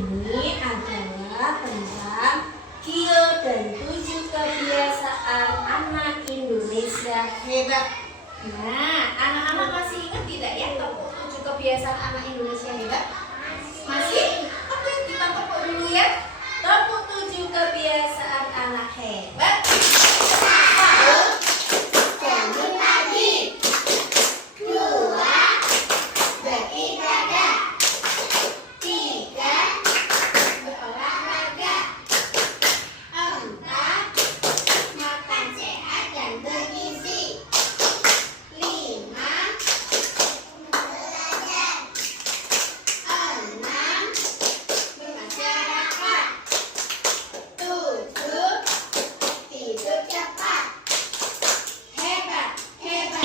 ini adalah tentang Gio dan 7 kebiasaan anak Indonesia hebat. Nah, anak-anak masih ingat tidak ya 7 kebiasaan anak Indonesia hebat? Masih? Oke, kita tepuk dulu ya. Tepuk 7 kebiasaan anak hebat. Bangun pagi. 2. Berolahraga. 3. Berolahraga. 4. Makan sehat dan bergizi. 5. Belajar. 6. Bermasyarakat. 7. Tidur cepat. Hebat, hebat.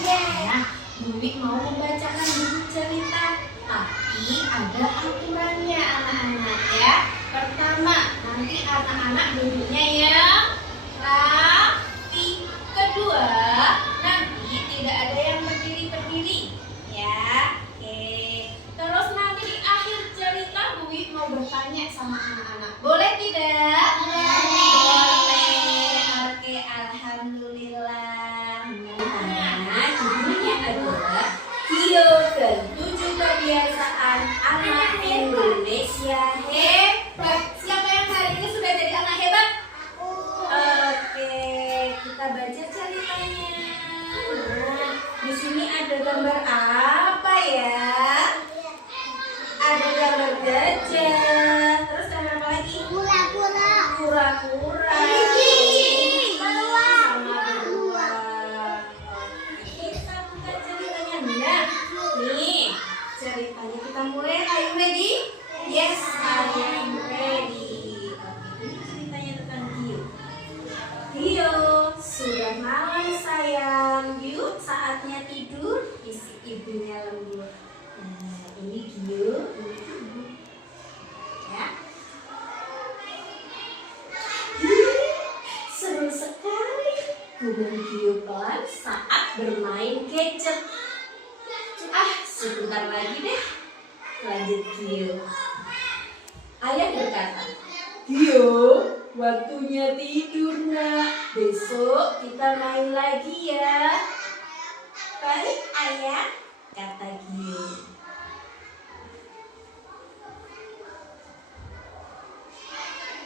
Nah, Bumi mau membacakan buku cerita, tapi ada aturannya anak-anak ya. Pertama, nanti anak-anak duduknya yang rapi. Kedua, nanti tidak ada yang berdiri-berdiri ya. Oke. Terus nanti di akhir cerita Bumi mau bertanya sama anak-anak. Boleh tidak? Boleh. Oke, alhamdulillah. Nah, judulnya adalah Gio dan 7 kebiasaan anak Indonesia hebat. Siapa yang hari ini sudah jadi anak hebat? Oke, kita baca ceritanya. Nah, di sini ada gambar apa ya? Ada gambar gajah. Terus gambar apa lagi? Kura-kura. Kura-kura. Sama beruang. Kita buka ceritanya. Nah, nih ceritanya kita mulai. Are you ready? Yes, I am ready. Oke, ini ceritanya tentang Gio. Gio, sudah malam sayang. Yuk, saatnya tidur. Isi ibunya lembut. Nah, ini Gio, ini ibu. Ya. Seru sekali. Hubung Gio pelan saat bermain gadget. Sebentar lagi deh. Lanjut Gio. Ayah berkata, Gio, waktunya tidur nak. Besok kita main lagi ya. Baik ayah, kata Gio.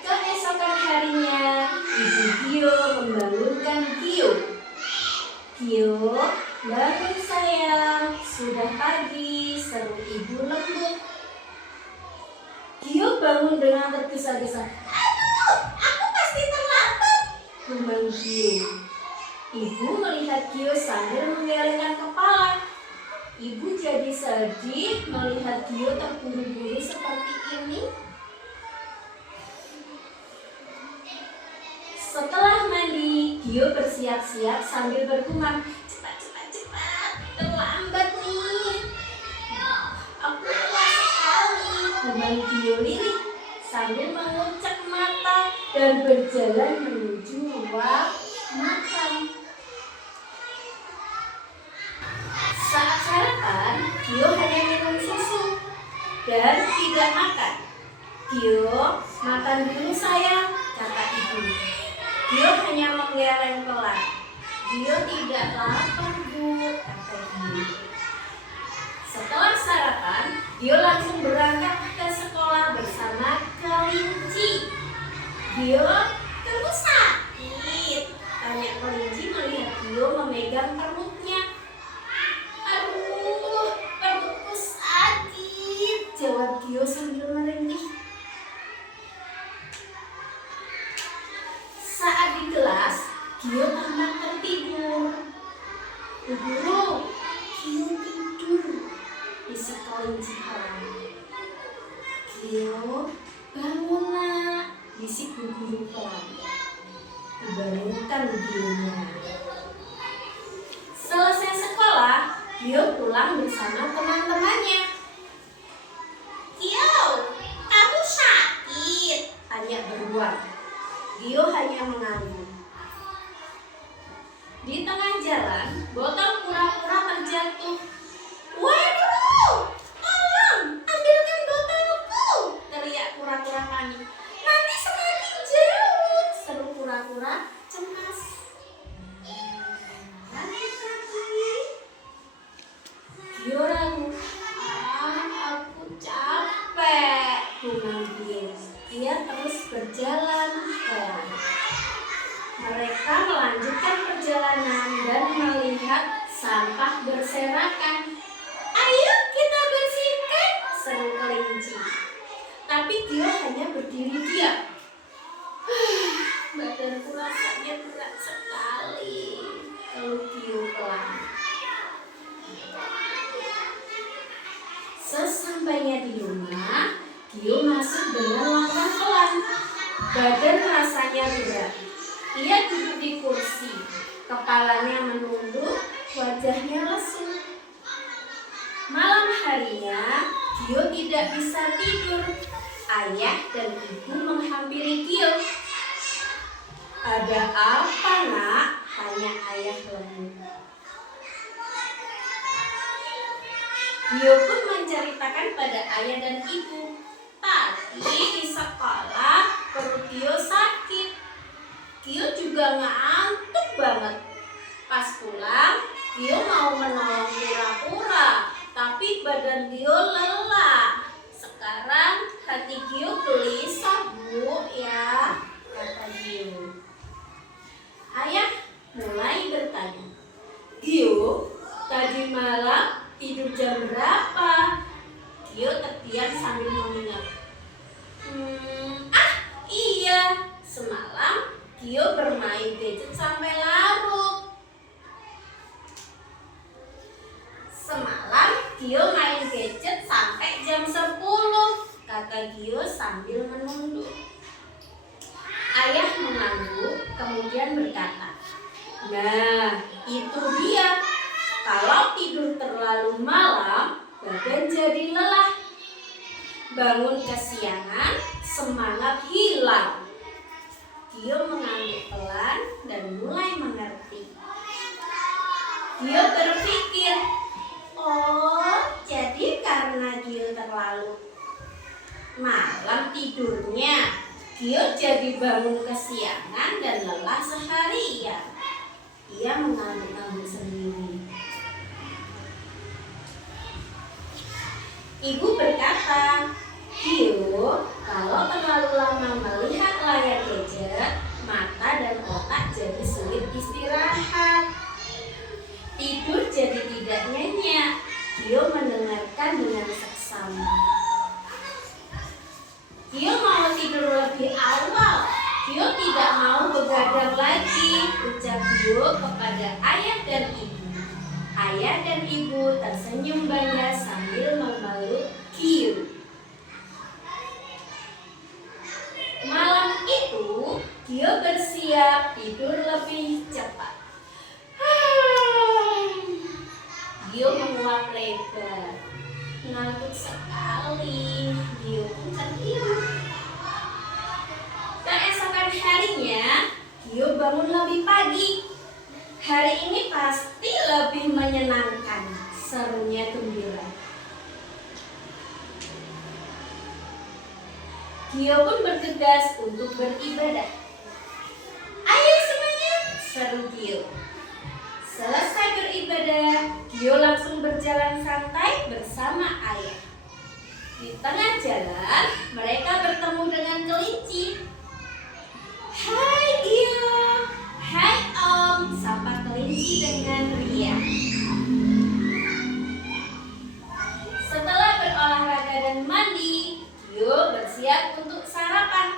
Keesokan harinya, ibu Gio membangunkan Gio. Gio, bangun sayang, sudah pagi, seru ibu lembut. Gio bangun dengan tergesa-gesa. Aduh, aku pasti terlambat, gumam Gio. Ibu melihat Gio sambil menggelengkan kepala. Ibu jadi sedih melihat Gio terburu-buru seperti ini. Setelah mandi, Gio bersiap-siap sambil bergumam, cepat, terlambat nih. Aku lelah sekali, gumam Gio lirih sambil mengucek mata dan berjalan menuju ruang makan. Saat sarapan, Gio hanya minum susu dan tidak makan. Gio, makan dulu sayang, kata ibu. Gio hanya menggeleng pelan. Gio tidak lapar bu, kata Gio. Setelah sarapan, Gio langsung berangkat ke sekolah bersama kelinci. Gio, kamu sakit? Tanya kelinci melihat Gio memegang perutnya. Aduh, perutku sakit, jawab Gio sambil merintih. Saat di kelas, Gio tampak tertidur. Guru, Gio tidur, bisik kelinci pelan. Gio, bangun nak, bisik bu guru pelan. Dibangunkan Gio-nya. Selesai sekolah, Gio pulang bersama teman-temannya. Gio, kamu sakit? Tanya beruang. Gio hanya mengangguk. Di tengah jalan, botol kura-kura terjatuh. Waduh, tolong, ambilkan botolku, teriak ia terus berjalan pelan. Mereka melanjutkan perjalanan dan melihat sampah berserakan. "Ayo kita bersihkan," seru kelinci. Tapi Gio hanya berdiri diam. Badanku rasanya berat sekali, keluh Gio pelan. Sesampainya di rumah, Gio masuk dengan langkah pelan. Badan rasanya berat. Ia duduk di kursi, kepalanya menunduk, wajahnya lesu. Malam harinya, Gio tidak bisa tidur. Ayah dan ibu menghampiri Gio. "Ada apa, Nak?" tanya ayah lembut. Gio pun menceritakan pada ayah dan ibu. "Tadi di sekolah perut Gio sakit. Gio juga ngantuk banget. Pas pulang, Gio mau menolong pura-pura, tapi badan Gio lelah. Sekarang hati Gio gelisah, Bu, ya," kata Gio. Ayah mulai bertanya, "Gio, tadi malam tidur jam berapa?" Gio terdiam sambil mengingat. Iya, semalam Gio bermain gadget sampai larut. "Semalam Gio main gadget sampai jam 10, kata Gio sambil menunduk. Ayah mengangguk, kemudian berkata, "Nah, itu dia. Kalau tidur terlalu malam, badan jadi lelah. Bangun kesiangan, semangat hilang." Gio mengangguk pelan dan mulai mengerti. Gio berpikir, oh, jadi karena Gio terlalu malam tidurnya, Gio jadi bangun kesiangan dan lelah seharian. Ia mengangguk-angguk sendiri. Ibu berkata, "Gio, kalau terlalu lama melihat layar gadget, mata dan otak jadi sulit istirahat. Tidur jadi tidak nyenyak." Gio mendengarkan dengan seksama. "Gio mau tidur lebih awal. Gio tidak mau begadang lagi," ucap Gio kepada ayah dan ibu. Ayah dan ibu tersenyum bangga sambil memeluk Gio. Malam itu, Gio bersiap tidur lebih cepat. Gio menguap lebar. Ngantuk sekali, Gio pun tertidur. Keesokan harinya, Gio bangun lebih pagi. "Hari ini pasti lebih menyenangkan," serunya gembira. Gio pun bergegas untuk beribadah. "Ayo semuanya," seru Gio. Selesai beribadah, Gio langsung berjalan santai bersama ayah. Di tengah jalan, mereka bertemu dengan kelinci. "Hai Gio." "Hai Om," sapa kelinci dengan riang. Setelah berolahraga dan mandi, Gio bersiap untuk sarapan.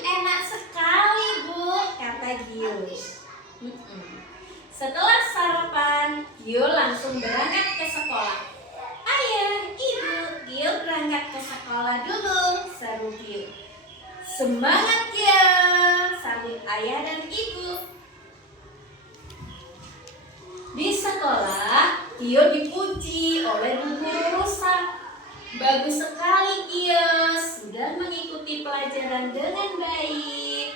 Enak sekali, Bu," kata Gio. Setelah sarapan, Gio langsung berangkat ke sekolah. "Ayah, Ibu, Gio berangkat ke sekolah dulu," seru Gio. "Semangat ya," sambut ayah dan ibu. Di sekolah, Gio dipuji oleh Bu Guru Rusa. "Bagus sekali Gio, sudah mengikuti pelajaran dengan baik."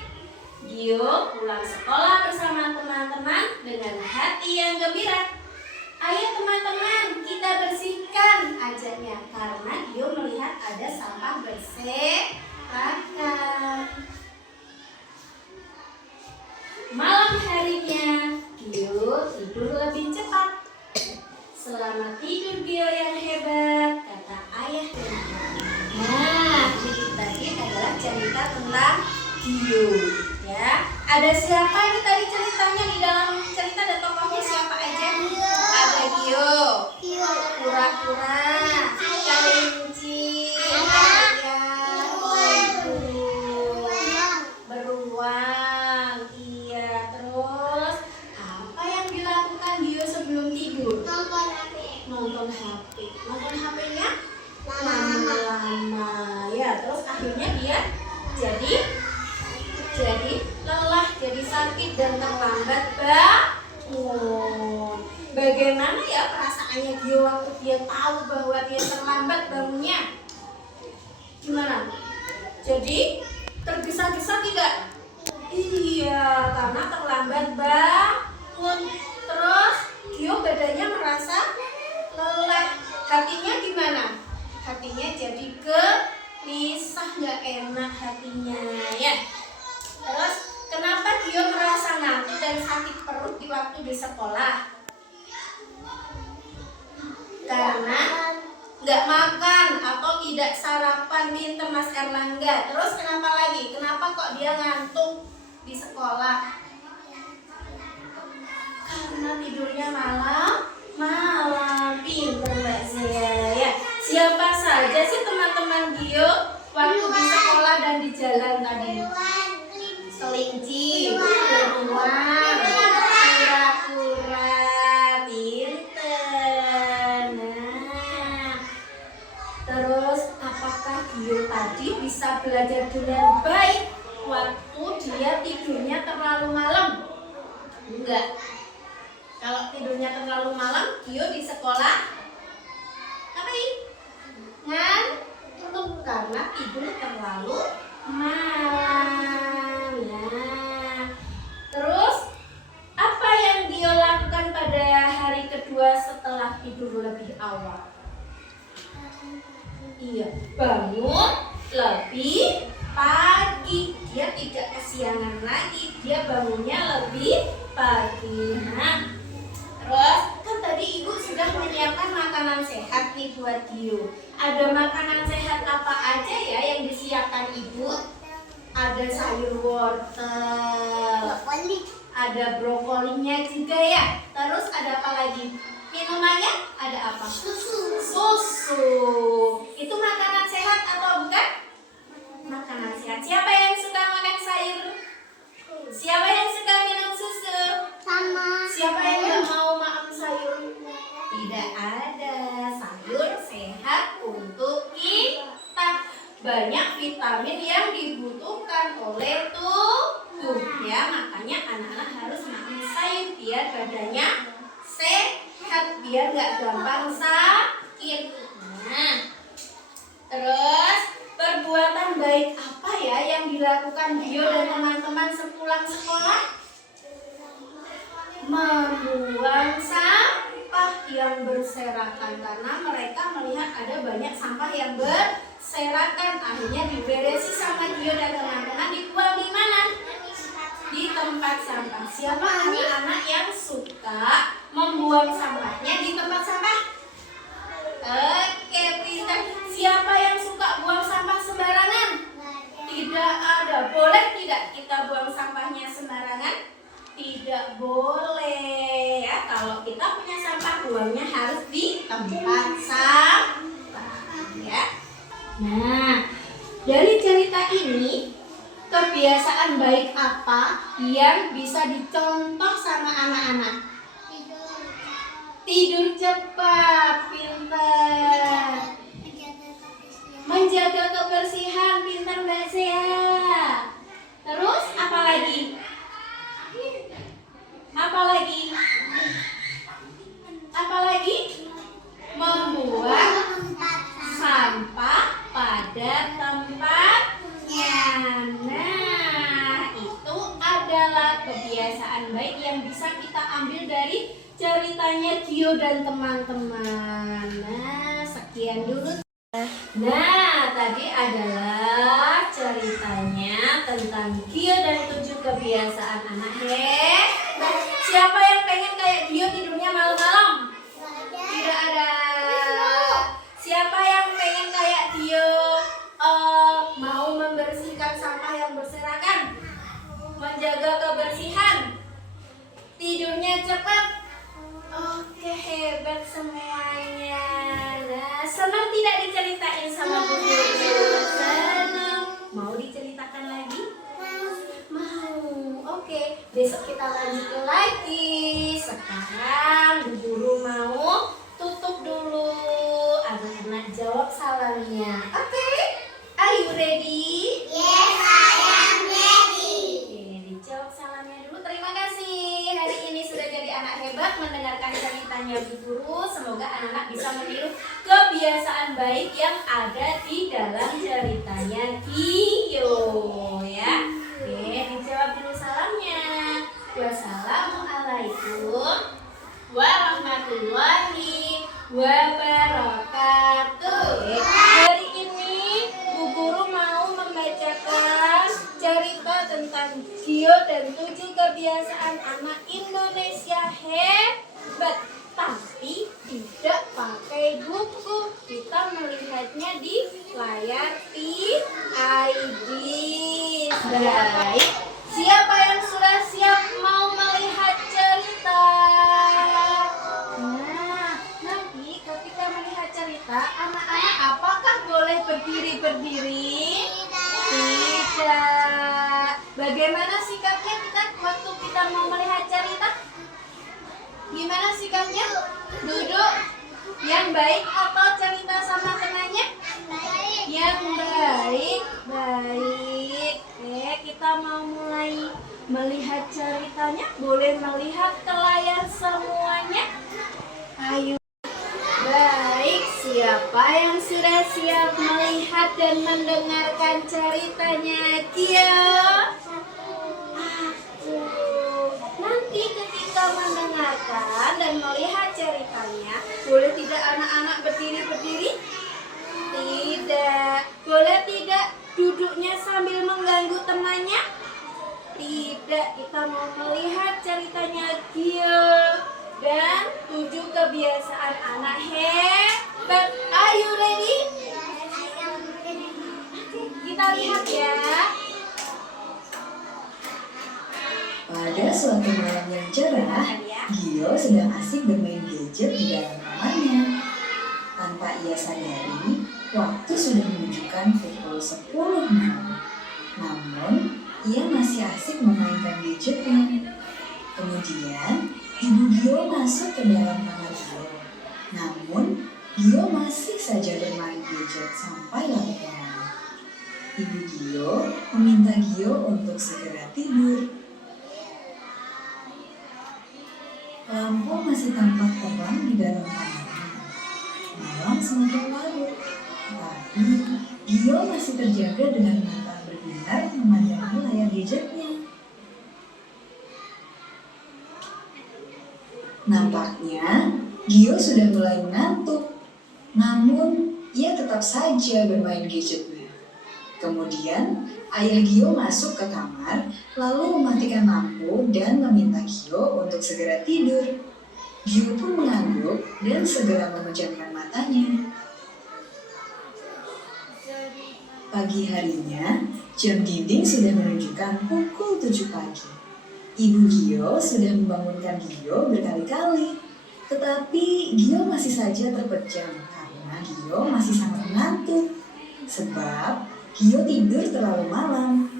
Gio pulang sekolah bersama teman-teman dengan hati yang gembira. "Ayo teman-teman, kita bersihkan," ajaknya, karena Gio melihat ada sampah berserakan. Malam harinya, Gio tidur lebih cepat. "Selamat tidur Gio yang hebat," kata ayah dan ibu. Nah, ini tadi tentang Gio. Ya, ada siapa ini tadi ceritanya di dalam cerita ada tokohnya siapa aja? Ada Gio, kura-kura, kelinci, ayam, beruang. Iya, terus apa yang dilakukan Gio sebelum tidur? Nonton HP. Nonton HP-nya lama-lama. Ya, terus akhirnya dia jadi lelah, jadi sakit dan terlambat bangun. Bagaimana ya perasaannya Gio waktu dia tahu bahwa dia terlambat bangunnya? Gimana? Jadi tergesa-gesa tidak? Iya, karena terlambat bangun. Terus Gio badannya merasa lelah. Hatinya gimana? Hatinya jadi gelisah, nggak enak hatinya ya. Terus kenapa Gio merasa ngantuk dan sakit perut di waktu di sekolah? Karena nggak makan atau tidak sarapan, pinter Mas Erlangga. Terus kenapa lagi? Kenapa kok dia ngantuk di sekolah? Karena tidurnya malam, pinter Mbak Zia ya. Siapa saja sih teman-teman Gio waktu di sekolah dan di jalan tadi? Kelinci, beruang, kura-kura, pinter. Nah, terus apakah Gio tadi bisa belajar dengan baik waktu dia tidurnya terlalu malam? Enggak. Kalau tidurnya terlalu malam, Gio di sekolah ngapain? Ngantuk karena tidur terlalu malam. Nah, terus apa yang Gio lakukan pada hari kedua setelah tidur lebih awal? Iya, bangun lebih pagi. Dia tidak kesiangan lagi, dia bangunnya lebih pagi. Nah, terus kan tadi Ibu sudah menyiapkan makanan sehat nih buat Gio. Ada makanan sehat apa aja ya yang disiapkan Ibu? Ada sayur wortel, ada brokolinya juga ya. Terus ada apa lagi? Minumannya ada apa? Susu. Itu makanan sehat atau bukan? Makanan sehat. Siapa yang suka makan sayur? Siapa yang suka minum susu? Siapa yang nggak mau makan sayur? Tidak ada. Sayur sehat untuk kita. Banyak vitamin yang dibutuhkan oleh tubuh ya. Makanya anak-anak harus makan sayur biar badannya sehat, biar nggak gampang sakit. Nah, terus perbuatan baik apa ya yang dilakukan Gio dan teman-teman sepulang sekolah? Membuang sampah yang berserakan karena mereka melihat ada banyak sampah yang berserakan. Akhirnya diberesi sama Gio dan teman-teman, dibuang di mana? Di tempat sampah. Siapa anak-anak yang suka membuang sampahnya di tempat sampah? Oke, pintar. Siapa yang suka buang sampah sembarangan? Tidak ada. Boleh tidak kita buang sampahnya sembarangan? Tidak boleh ya. Kalau kita punya sampah, buangnya harus di tempat sampah ya. Nah, dari cerita ini kebiasaan baik apa yang bisa dicontoh sama anak-anak? Tidur cepat, pintar. Menjaga kebersihan, pintar Mbak Zia. Terus apa lagi? Apalagi? Membuang sampah pada tempatnya. Nah, itu adalah kebiasaan baik yang bisa kita ambil dari ceritanya Gio dan teman-teman. Nah, sekian dulu. Nah, tadi adalah ceritanya tentang Gio dan 7 kebiasaan anak hebat. Siapa yang pengen kayak Gio tidurnya malam-malam? Tidak ada. Siapa yang pengen kayak Gio mau membersihkan sampah Besok kita lanjut lagi. Sekarang Bu Guru mau tutup dulu. Anak-anak jawab salamnya. Oke? Are you ready? Yes, I am ready. Oke, dijawab salamnya dulu. Terima kasih. Hari ini sudah jadi anak hebat mendengarkan ceritanya Bu Guru. Semoga anak-anak bisa meniru kebiasaan baik yang ada di dalam ceritanya Gio, ya. Oke, dijawab dulu salamnya. Wassalamualaikum warahmatullahi wabarakatuh. Hari ini Bu Guru mau membacakan cerita tentang Gio dan 7 kebiasaan anak Indonesia hebat. Tapi tidak pakai buku. Kita melihatnya di layar PID. Baik, siapa yang sudah siap mau melihat cerita? Nah, nanti ketika melihat cerita, anak-anak apakah boleh berdiri-berdiri? Tidak. Bagaimana sikapnya kita waktu kita mau melihat cerita? Gimana sikapnya? Duduk yang baik atau cerita sama temannya? Yang baik. Baik. Oke, kita mau mulai melihat ceritanya. Boleh melihat ke layar semuanya? Ayo. Baik, siapa yang sudah siap melihat dan mendengarkan ceritanya Gio? Nanti ketika mendengarkan dan melihat ceritanya, boleh tidak anak-anak berdiri-berdiri? Tidak. Boleh tidak duduknya sambil mengganggu temannya? Tidak. Kita mau melihat ceritanya Gio dan 7 kebiasaan anak hebat. Are you ready? Kita lihat ya. Pada suatu malam yang cerah, Gio sedang asik bermain gadget di dalam kamarnya. Tanpa ia sadari, waktu sudah menunjukkan pukul 10 malam. Namun, ia masih asik memainkan gadgetnya. Kemudian, ibu Gio masuk ke dalam kamar Gio. Namun, Gio masih saja bermain gadget sampai larut malam. Ibu Gio meminta Gio untuk segera tidur. Lampu masih tampak terang di dalam kamarnya. Malam semakin larut, tapi Gio masih terjaga dengan mata berbinar memandangi layar gadgetnya. Nampaknya Gio sudah mulai mengantuk, namun ia tetap saja bermain gadgetnya. Kemudian ayah Gio masuk ke kamar, lalu mematikan lampu dan meminta Gio untuk segera tidur. Gio pun mengangguk dan segera memejamkan matanya. Pagi harinya, jam dinding sudah menunjukkan pukul 7 pagi. Ibu Gio sudah membangunkan Gio berkali-kali, tetapi Gio masih saja terpejam karena Gio masih sangat mengantuk. Sebab Gio tidur terlalu malam.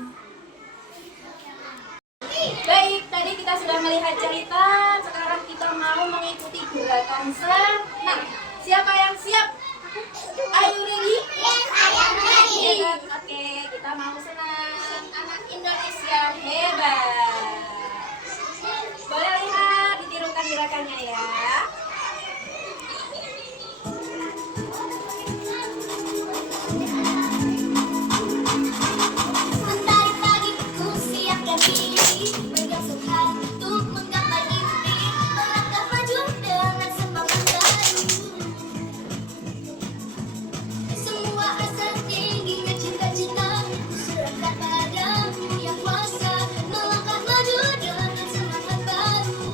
Baik, tadi kita sudah melihat cerita. Sekarang kita mau mengikuti gerakan senam. Siapa yang siap? Are you ready? Yes, I am ready. Iya, oke, kita mau senam. Anak Indonesia hebat. Boleh lihat, ditirukan gerakannya ya. Mentari pagi ku siapkan diri, bergasuk hati untuk menggapai mimpi, melangkah maju dengan semangat baru. Semua asa tingginya cita-cita, ku serahkan padamu yang kuasa, melangkah maju dengan semangat baru.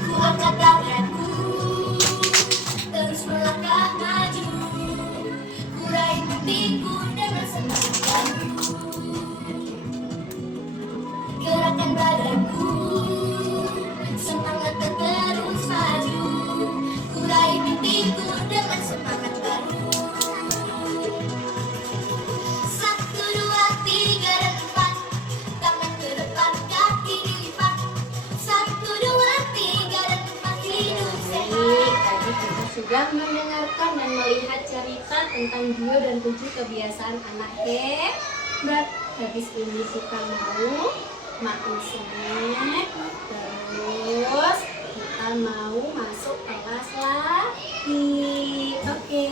Ku angkat tanganku, terus melangkah maju. Kurai mimpiku dengan semangat baru. Gerakan badanku, semangat terus maju. Kurai mimpiku dengan semangat baru. 1, 2, 3 dan 4, tak lihat cerita tentang Gio dan 7 kebiasaan anak hebat. Habis ini kita mau makan snack, terus kita mau masuk kelas lagi. Oke.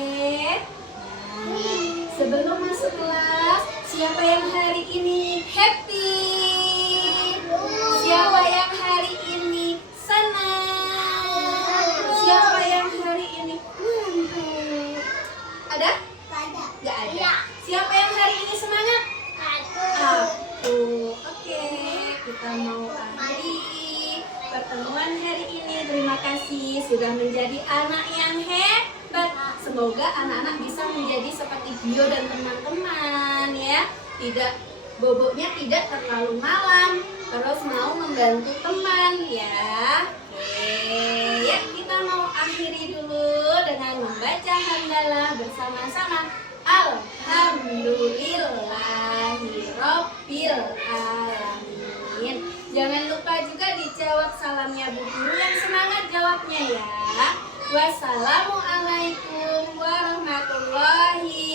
Nah, sebelum masuk kelas, siapa yang hari ini happy? Siapa yang hari ini senang? Siapa yang hari ini ada? Gak ada. Siapa yang hari ini semangat? Aku. Oke, kita mau akhiri pertemuan hari ini. Terima kasih sudah menjadi anak yang hebat. Semoga anak-anak bisa menjadi seperti Gio dan teman-teman ya. Boboknya tidak terlalu malam, terus mau membantu teman ya. Oke, ya kita mau akhiri dulu dengan membaca hamdalah bersama-sama. Alhamdulillahirobbil alamin. Jangan lupa juga dijawab salamnya Bu Guru, yang semangat jawabnya ya. Wassalamualaikum warahmatullahi